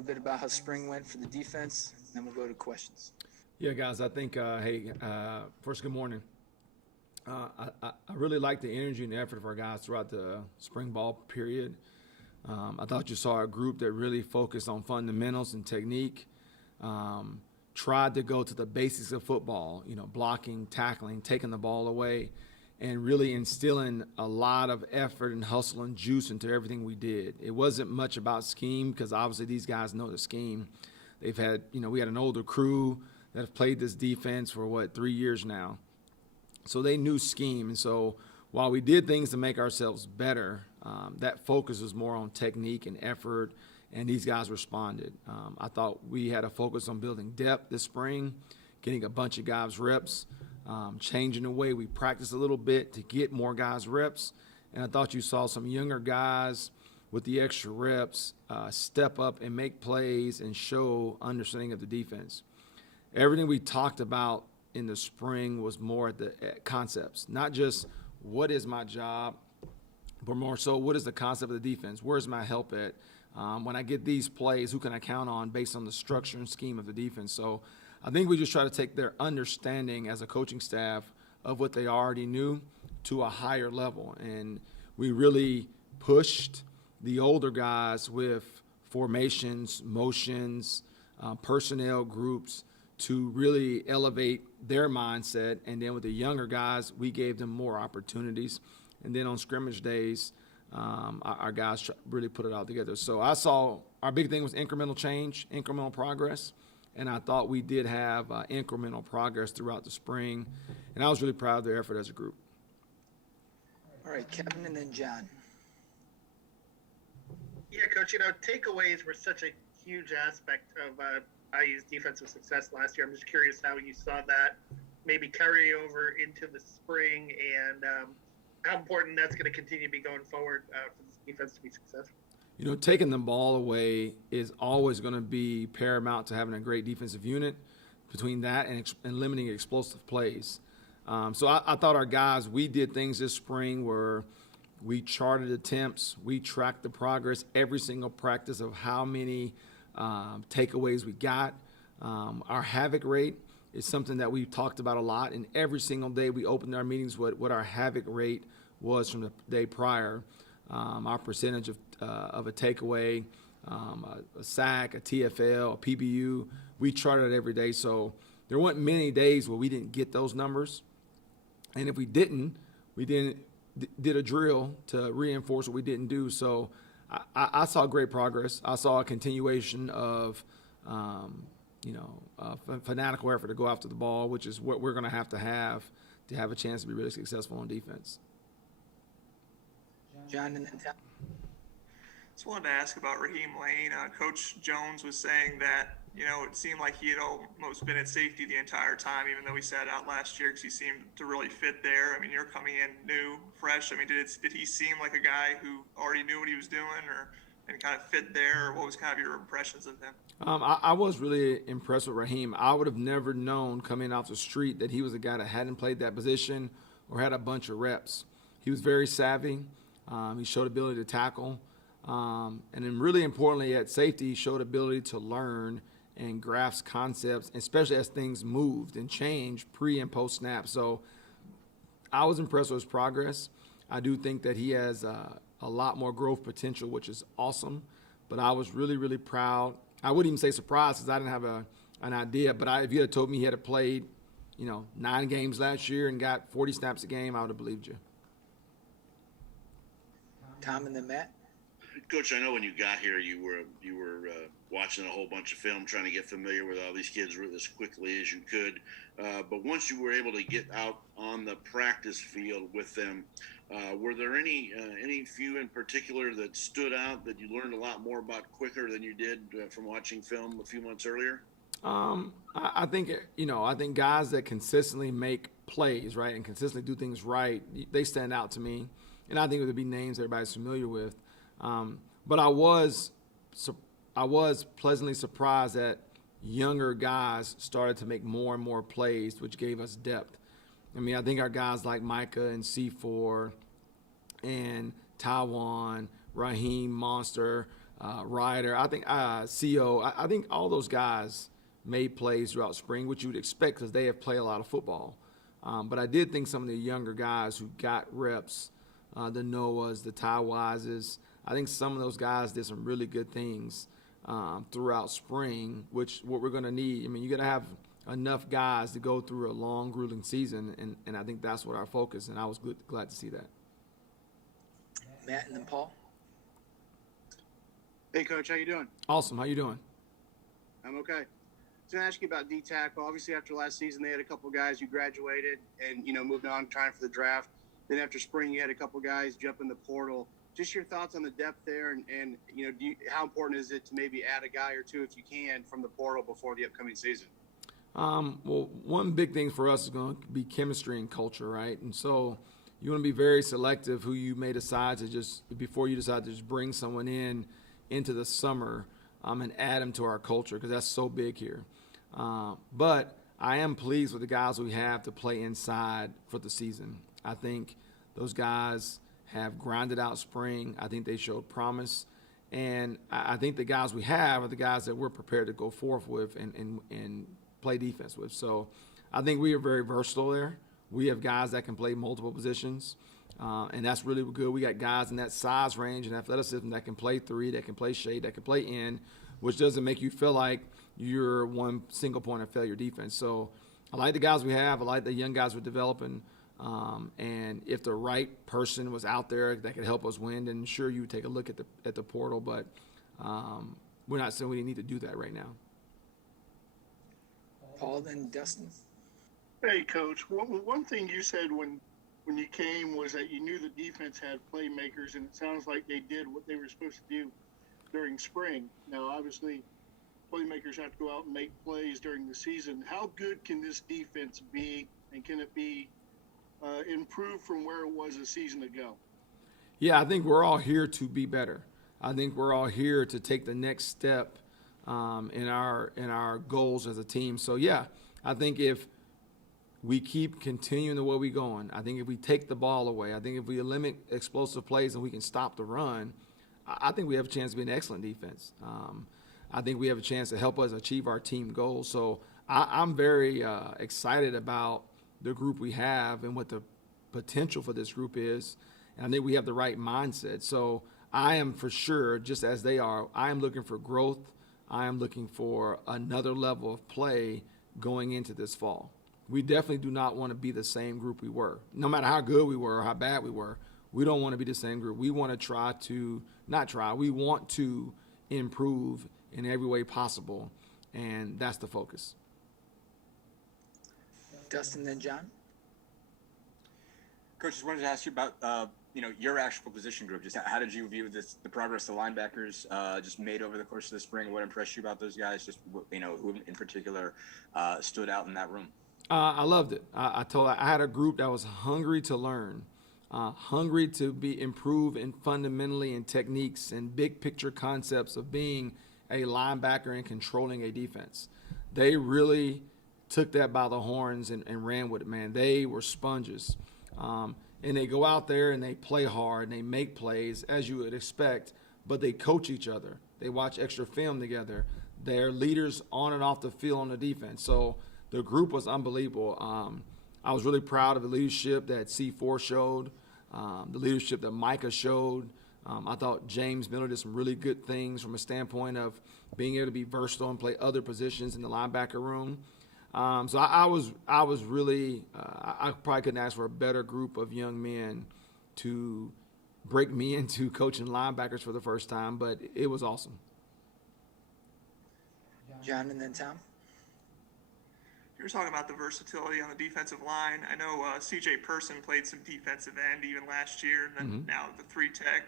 little bit about how spring went for the defense, and then we'll go to questions. Yeah, guys, I think, first, good morning. I really like the energy and the effort of our guys throughout the spring ball period. I thought you saw a group that really focused on fundamentals and technique, tried to go to the basics of football, blocking, tackling, taking the ball away, and really instilling a lot of effort and hustle and juice into everything we did. It wasn't much about scheme because obviously these guys know the scheme. They've had, we had an older crew that have played this defense for 3 years now. So they knew scheme. And so while we did things to make ourselves better, that focus was more on technique and effort, and these guys responded. I thought we had a focus on building depth this spring, getting a bunch of guys reps, changing the way we practice a little bit to get more guys reps. And I thought you saw some younger guys with the extra reps step up and make plays and show understanding of the defense. Everything we talked about in the spring was more at concepts, not just what is my job, but more so what is the concept of the defense? Where's my help at? When I get these plays, who can I count on based on the structure and scheme of the defense? So I think we just try to take their understanding as a coaching staff of what they already knew to a higher level. And we really pushed the older guys with formations, motions, personnel groups to really elevate their mindset. And then with the younger guys, we gave them more opportunities. And then on scrimmage days, our guys really put it all together. So I saw our big thing was incremental change, incremental progress. And I thought we did have incremental progress throughout the spring. And I was really proud of their effort as a group. All right, Kevin and then John. Yeah, Coach, takeaways were such a huge aspect of IU's defensive success last year. I'm just curious how you saw that maybe carry over into the spring and how important that's going to continue to be going forward for this defense to be successful. Taking the ball away is always going to be paramount to having a great defensive unit. Between that and limiting explosive plays. So I thought our guys, we did things this spring where we charted attempts, we tracked the progress every single practice of how many takeaways we got. Our havoc rate is something that we've talked about a lot, and every single day we opened our meetings with what our havoc rate was from the day prior. Our percentage of a takeaway, a sack, a TFL, a PBU, we charted it every day. So there weren't many days where we didn't get those numbers. And if we did a drill to reinforce what we didn't do. So I saw great progress. I saw a continuation of, fanatical effort to go after the ball, which is what we're going to have a chance to be really successful on defense. John and then Tom. Just wanted to ask about Raheem Lane. Coach Jones was saying that, it seemed like he had almost been at safety the entire time, even though he sat out last year because he seemed to really fit there. I mean, you're coming in new, fresh. I mean, did he seem like a guy who already knew what he was doing and kind of fit there? Or what was kind of your impressions of him? I was really impressed with Raheem. I would have never known coming off the street that he was a guy that hadn't played that position or had a bunch of reps. He was very savvy. He showed ability to tackle. And then really importantly at safety, he showed ability to learn and grasp concepts, especially as things moved and changed pre and post snap. So I was impressed with his progress. I do think that he has a lot more growth potential, which is awesome. But I was really, really proud. I wouldn't even say surprised because I didn't have an idea. But if you had told me he had played, 9 games last year and got 40 snaps a game, I would have believed you. Tom and then Matt. Coach, I know when you got here, you were watching a whole bunch of film, trying to get familiar with all these kids as quickly as you could. But once you were able to get out on the practice field with them, were there any few in particular that stood out that you learned a lot more about quicker than you did from watching film a few months earlier? I think guys that consistently make plays, right, and consistently do things right, they stand out to me. And I think it would be names everybody's familiar with. But I was pleasantly surprised that younger guys started to make more and more plays, which gave us depth. I mean, I think our guys like Micah and C4 and Taiwan, Raheem, Monster, Ryder. I think CO. I think all those guys made plays throughout spring, which you would expect because they have played a lot of football. But I did think some of the younger guys who got reps, the Noahs, the Ty Wises, I think some of those guys did some really good things throughout spring, which what we're going to need. I mean, you're going to have enough guys to go through a long, grueling season, and I think that's what our focus, and I was glad to see that. Matt and then Paul. Hey, Coach, how you doing? Awesome. How you doing? I'm okay. I was going to ask you about DTAC. Obviously, after last season, they had a couple guys who graduated and, moved on, trying for the draft. Then after spring, you had a couple guys jump in the portal. Just your thoughts on the depth there, and how important is it to maybe add a guy or two if you can from the portal before the upcoming season? Well, one big thing for us is going to be chemistry and culture, right? And so you want to be very selective who you may decide to before you decide to just bring someone into the summer and add them to our culture, because that's so big here. But I am pleased with the guys we have to play inside for the season. I think those guys have grinded out spring. I think they showed promise. And I think the guys we have are the guys that we're prepared to go forth with and play defense with. So I think we are very versatile there. We have guys that can play multiple positions, and that's really good. We got guys in that size range and athleticism that can play three, that can play shade, that can play in, which doesn't make you feel like you're one single point of failure defense. So I like the guys we have. I like the young guys we're developing. And if the right person was out there that could help us win, then sure, you would take a look at the portal. But we're not saying we need to do that right now. Paul, then Dustin. Hey, Coach. One thing you said when you came was that you knew the defense had playmakers, and it sounds like they did what they were supposed to do during spring. Now, obviously, playmakers have to go out and make plays during the season. How good can this defense be, and can it be improved from where it was a season ago? Yeah, I think we're all here to be better. I think we're all here to take the next step in our goals as a team. So, yeah, I think if we keep continuing the way we're going, I think if we take the ball away, I think if we eliminate explosive plays and we can stop the run, I think we have a chance to be an excellent defense. I think we have a chance to help us achieve our team goals. So I'm very excited about the group we have and what the potential for this group is. And I think we have the right mindset. So I am for sure, just as they are, I am looking for growth. I am looking for another level of play going into this fall. We definitely do not want to be the same group we were. No matter how good we were or how bad we were, we don't want to be the same group. We want to we want to improve in every way possible, and that's the focus. Dustin, then John. Coach, just wanted to ask you about your actual position group. Just how did you view the progress the linebackers just made over the course of the spring? What impressed you about those guys? Just who in particular stood out in that room? I loved it. I had a group that was hungry to learn, hungry to improve fundamentally in techniques and big picture concepts of being a linebacker and controlling a defense. They really took that by the horns and ran with it, man. They were sponges. And they go out there and they play hard and they make plays, as you would expect, but they coach each other. They watch extra film together. They're leaders on and off the field on the defense. So the group was unbelievable. I was really proud of the leadership that C4 showed, the leadership that Micah showed. I thought James Miller did some really good things from a standpoint of being able to be versatile and play other positions in the linebacker room. So I was really I probably couldn't ask for a better group of young men to break me into coaching linebackers for the first time, but it was awesome. John, and then Tom. You were talking about the versatility on the defensive line. I know C.J. Person played some defensive end even last year, and then now the 3-tech.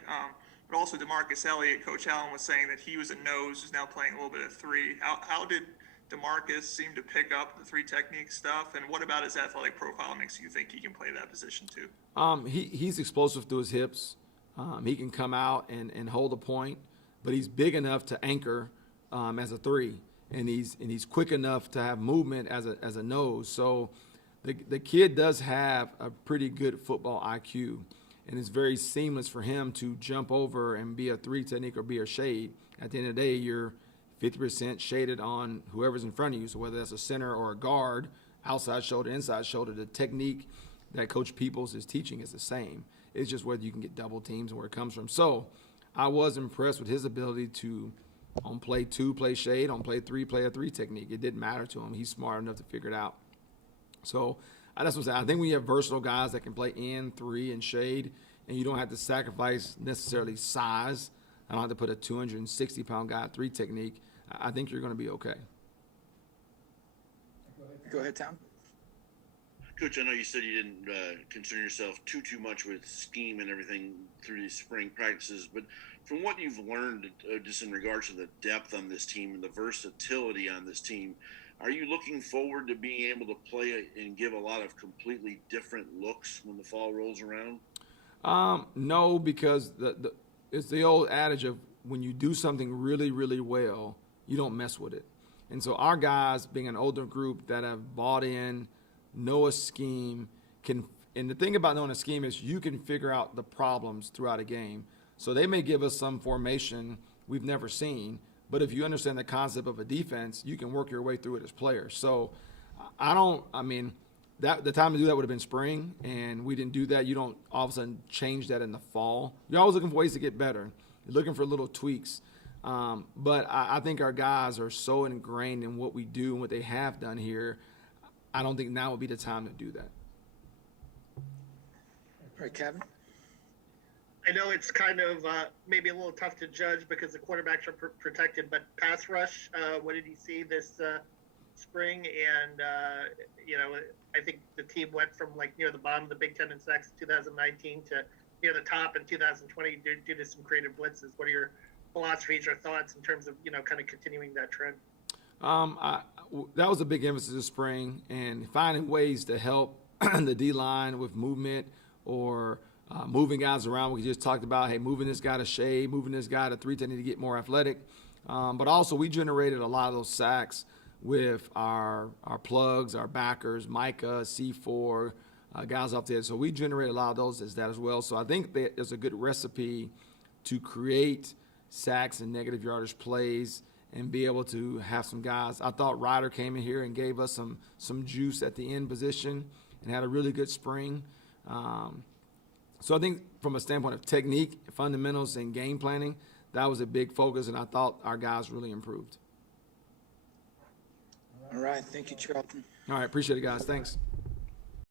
But also DeMarcus Elliott, Coach Allen was saying that he was a nose, who's now playing a little bit of 3. How did DeMarcus seem to pick up the 3 technique stuff, and what about his athletic profile makes you think he can play that position too? He's explosive through his hips. He can come out and hold a point, but he's big enough to anchor as a 3. And he's quick enough to have movement as a nose. So the kid does have a pretty good football IQ, and it's very seamless for him to jump over and be a 3 technique or be a shade. at the end of the day, you're 50% shaded on whoever's in front of you. So whether that's a center or a guard, outside shoulder, inside shoulder, the technique that Coach Peoples is teaching is the same. It's just whether you can get double teams and where it comes from. So I was impressed with his ability to, on play 2, play shade, on play 3, play a 3 technique. It didn't matter to him. He's smart enough to figure it out. So that's what I'm saying. I think we have versatile guys that can play in, 3, and shade, and you don't have to sacrifice necessarily size. I don't have to put a 260-pound guy at 3 technique. I think you're going to be okay. Go ahead, Tom. Coach, I know you said you didn't concern yourself too much with scheme and everything through these spring practices, but from what you've learned just in regards to the depth on this team and the versatility on this team, are you looking forward to being able to play and give a lot of completely different looks when the fall rolls around? No, because it's the old adage of when you do something really, really well, you don't mess with it. And so our guys, being an older group that have bought in, know a scheme, and the thing about knowing a scheme is you can figure out the problems throughout a game. So they may give us some formation we've never seen, but if you understand the concept of a defense, you can work your way through it as players. So the time to do that would have been spring, and we didn't do that. You don't all of a sudden change that in the fall. You're always looking for ways to get better. You're looking for little tweaks. But I think our guys are so ingrained in what we do and what they have done here. I don't think now would be the time to do that. All right, Kevin. I know it's kind of maybe a little tough to judge because the quarterbacks are protected, but pass rush, what did you see this spring? And, I think the team went from near the bottom of the Big Ten in sacks in 2019 to near the top in 2020 due to some creative blitzes. What are your philosophies or thoughts in terms of, kind of continuing that trend? That was a big emphasis this spring, and finding ways to help the D-line with movement or moving guys around. We just talked about, hey, moving this guy to shade, moving this guy to 3 to get more athletic. But also we generated a lot of those sacks with our plugs, our backers, Micah, C4, guys off there. So we generated a lot of those as well. So I think that there's a good recipe to create sacks and negative yardage plays and be able to have some guys. I thought Ryder came in here and gave us some juice at the end position and had a really good spring. So I think from a standpoint of technique, fundamentals, and game planning, that was a big focus, and I thought our guys really improved. All right. Thank you, Charlton. All right. Appreciate it, guys. Thanks.